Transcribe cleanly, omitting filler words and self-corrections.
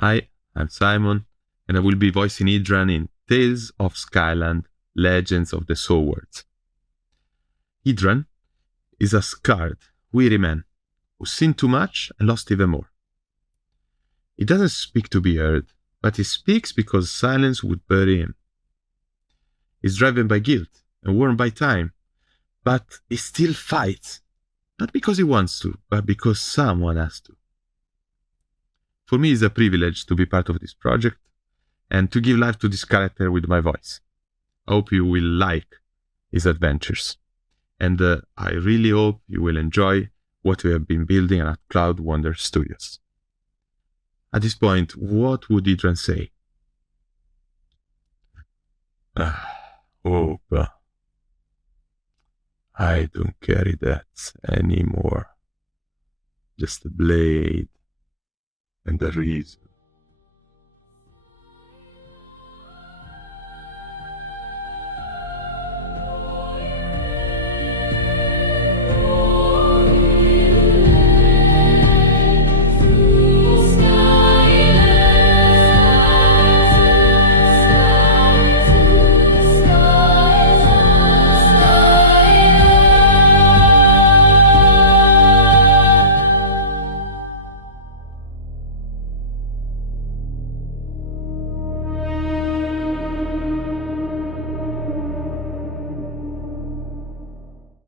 Hi, I'm Simon, and I will be voicing Idran in Tales of Skyland Legends of the Soul Worlds. Idran is a scarred, weary man who's seen too much and lost even more. He doesn't speak to be heard, but he speaks because silence would bury him. He's driven by guilt and worn by time, but he still fights. Not because he wants to, but because someone has to. For me, it's a privilege to be part of this project and to give life to this character with my voice. I hope you will like his adventures. And I really hope you will enjoy what we have been building at Cloud Wonder Studios. At this point, what would Idran say? Hope. I don't carry that anymore. Just a blade and a reason